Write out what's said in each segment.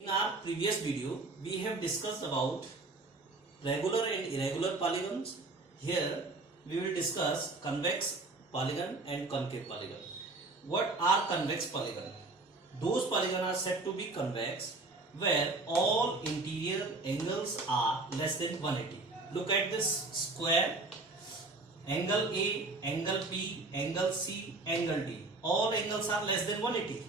In our previous video, we have discussed about regular and irregular polygons. Here, we will discuss convex polygon and concave polygon. What are convex polygon? Those polygons are said to be convex where all interior angles are less than 180. Look at this square. Angle A, angle B, angle C, angle D. All angles are less than 180.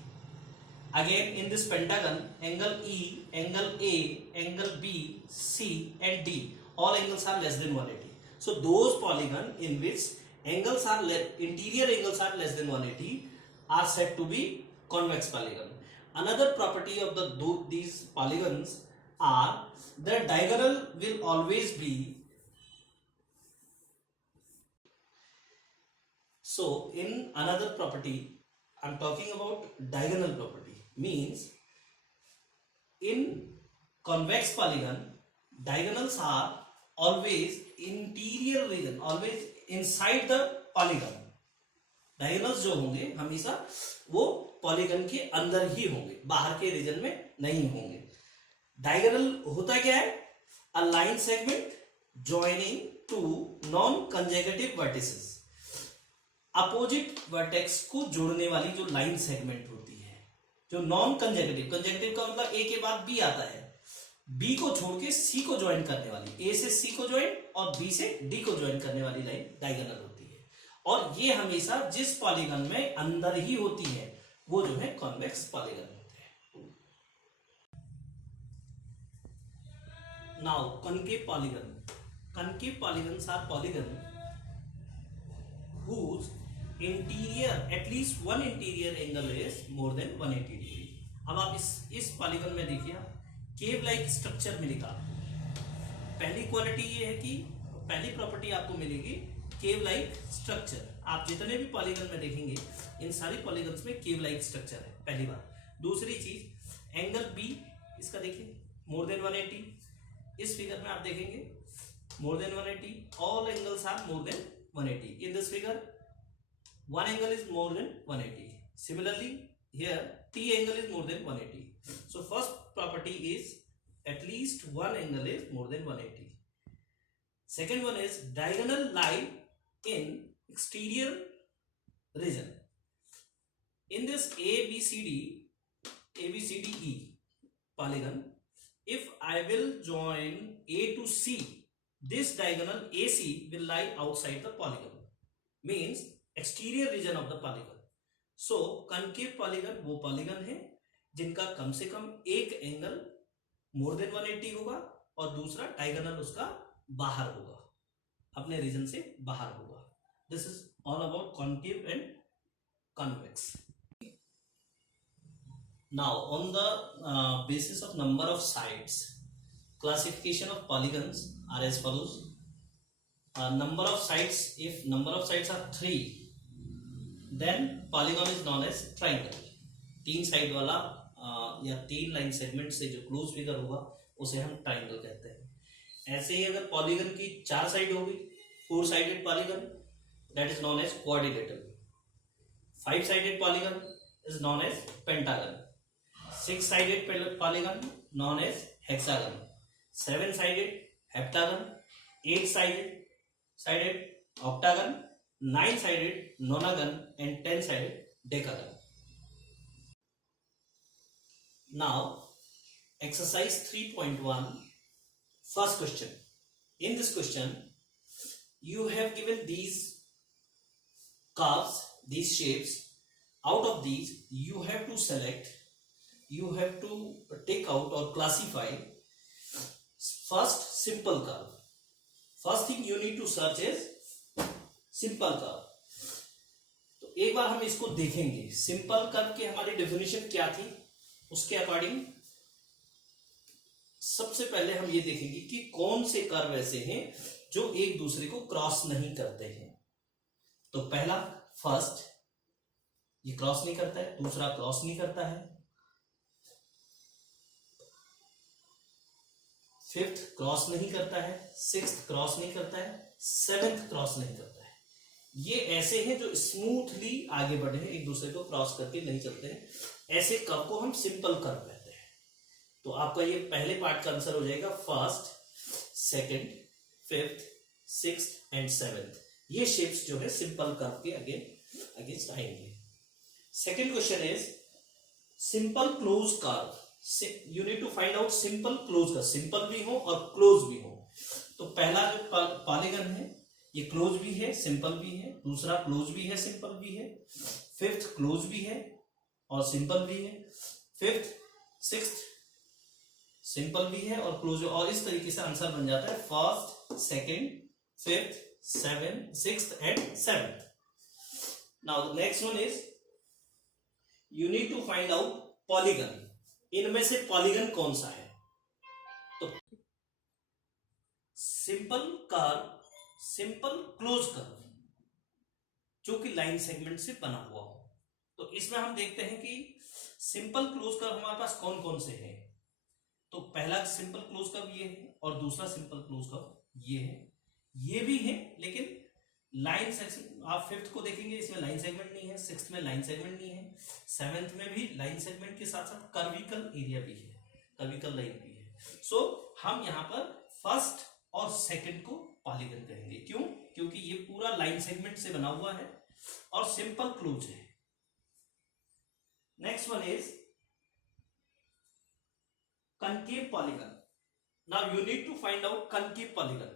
Again, in this pentagon, angle E, angle A, angle B, C and D, all angles are less than 180. So those polygons in which angles are interior angles are less than 180 are said to be convex polygon. Another property of these polygons are the diagonal will always be. So in another property, I am talking about diagonal property. Means in convex polygon, diagonals are always interior region, always inside the polygon. Diagonals जो होंगे हमेशा वो polygon के अंदर ही होंगे, बाहर के reason में नहीं होंगे. डायगोनल होता क्या है? A line segment joining two non consecutive vertices. Opposite vertex को जोड़ने वाली जो लाइन सेगमेंट होती है, जो नॉन कंजेक्यूटिव, कंजेक्यूटिव का मतलब ए के बाद बी आता है, बी को छोड़ के सी को ज्वाइन करने वाली, ए से सी को ज्वाइन और बी से डी को ज्वाइन करने वाली लाइन डायगोनल होती है. और ये हमेशा जिस पॉलीगन में अंदर ही होती है वो जो है कॉन्वेक्स पॉलीगन होते हैं. Now concave polygon. Concave polygons are polygon whose interior at least one interior angle is more than 180 degree. अब आप इस पॉलीगन में देखिए, केव लाइक स्ट्रक्चर मिलेगा. पहली क्वालिटी ये है कि पहली प्रॉपर्टी आपको मिलेगी केव लाइक स्ट्रक्चर. आप जितने भी पॉलीगन में देखेंगे इन सारी पॉलीगन्स में केव लाइक स्ट्रक्चर है, पहली बात. दूसरी चीज एंगल बी, इसका देखिए मोर देन 180. इस फिगर में आप देखेंगे more than 180. All angles are more than 180. In this figure, one angle is more than 180. Similarly, here T angle is more than 180. So first property is at least one angle is more than 180. Second one is diagonal lie in exterior region. In this ABCDE polygon, if I will join A to C, this diagonal AC will lie outside the polygon, means exterior region of the polygon. So concave polygon वो polygon है जिनका कम से कम एक angle more than 180 होगा और दूसरा diagonal उसका बाहर होगा, अपने रीजन से बाहर होगा. This is all about concave and convex. Now on the basis of number of sides, classification of polygons are as follows. Number of sides, if number of sides are 3, then polygon is known as triangle. 3 side वाला या 3 line segment से जो close figure होगा उसे हम triangle कहते हैं. ऐसे ही अगर पॉलीगन की 4 साइड होगी, 4 sided polygon, that is known as quadrilateral. 5 sided polygon is known as pentagon. 6 sided polygon known as hexagon. 7 sided heptagon, 8 sided octagon, 9 sided nonagon and 10 sided decagon. Now exercise 3.1, first question. In this question you have given these curves, these shapes. Out of these you have to select, you have to take out or classify first simple curve. First thing you need to search is simple curve. तो एक बार हम इसको देखेंगे. Simple curve की हमारी definition क्या थी, उसके अकॉर्डिंग सबसे पहले हम ये देखेंगे कि कौन से कर्व ऐसे हैं जो एक दूसरे को क्रॉस नहीं करते हैं. तो पहला फर्स्ट ये क्रॉस नहीं करता है, दूसरा क्रॉस नहीं करता है, फिफ्थ क्रॉस नहीं करता है, सिक्स्थ क्रॉस नहीं करता है, सेवेंथ क्रॉस नहीं करता है. ये ऐसे हैं जो स्मूथली आगे बढ़े हैं, एक दूसरे को क्रॉस करके नहीं चलते हैं. ऐसे कर्व को हम सिंपल कर्व कहते हैं. तो आपका ये पहले पार्ट का आंसर हो जाएगा first, second, fifth, sixth and seventh. ये शेप्स जो है सिंपल कर्व के अगेंस्ट आएंगे। Second question is simple close curve. You need to find out simple close curve, simple भी हो और क्लोज भी हो। तो पहला जो पॉलीगन है ये क्लोज भी है सिंपल भी है, दूसरा क्लोज भी है सिंपल भी है, फिफ्थ क्लोज भी है और सिंपल भी है, फिफ्थ सिक्स्थ सिंपल भी है और क्लोज, और इस तरीके से आंसर बन जाता है first, second, fifth, seven, sixth and seventh. Now next one is you need to find out polygon. इनमें से पॉलीगन कौन सा है? तो simple curve, simple close curve जो कि लाइन सेगमेंट से बना हुआ हो। तो इसमें हम देखते हैं कि सिंपल क्लोज कर्व हमारे पास कौन कौन से हैं। तो पहला सिंपल क्लोज कर्व ये है और दूसरा सिंपल क्लोज कर्व ये है, ये भी है लेकिन लाइन सेगमेंट, आप फिफ्थ को देखेंगे इसमें लाइन सेगमेंट नहीं है, सिक्स्थ में लाइन सेगमेंट नहीं है, सेवेंथ में भी लाइन सेगमेंट के साथ साथ कर्विकल एरिया भी है, कर्विकल लाइन भी है। सो हम यहां पर फर्स्ट और सेकंड को पॉलीगन कहेंगे। क्यों? क्योंकि ये पूरा लाइन सेगमेंट से बना हुआ है और सिंपल क्लोज है। Next one is concave polygon. Now you need to find out concave polygon.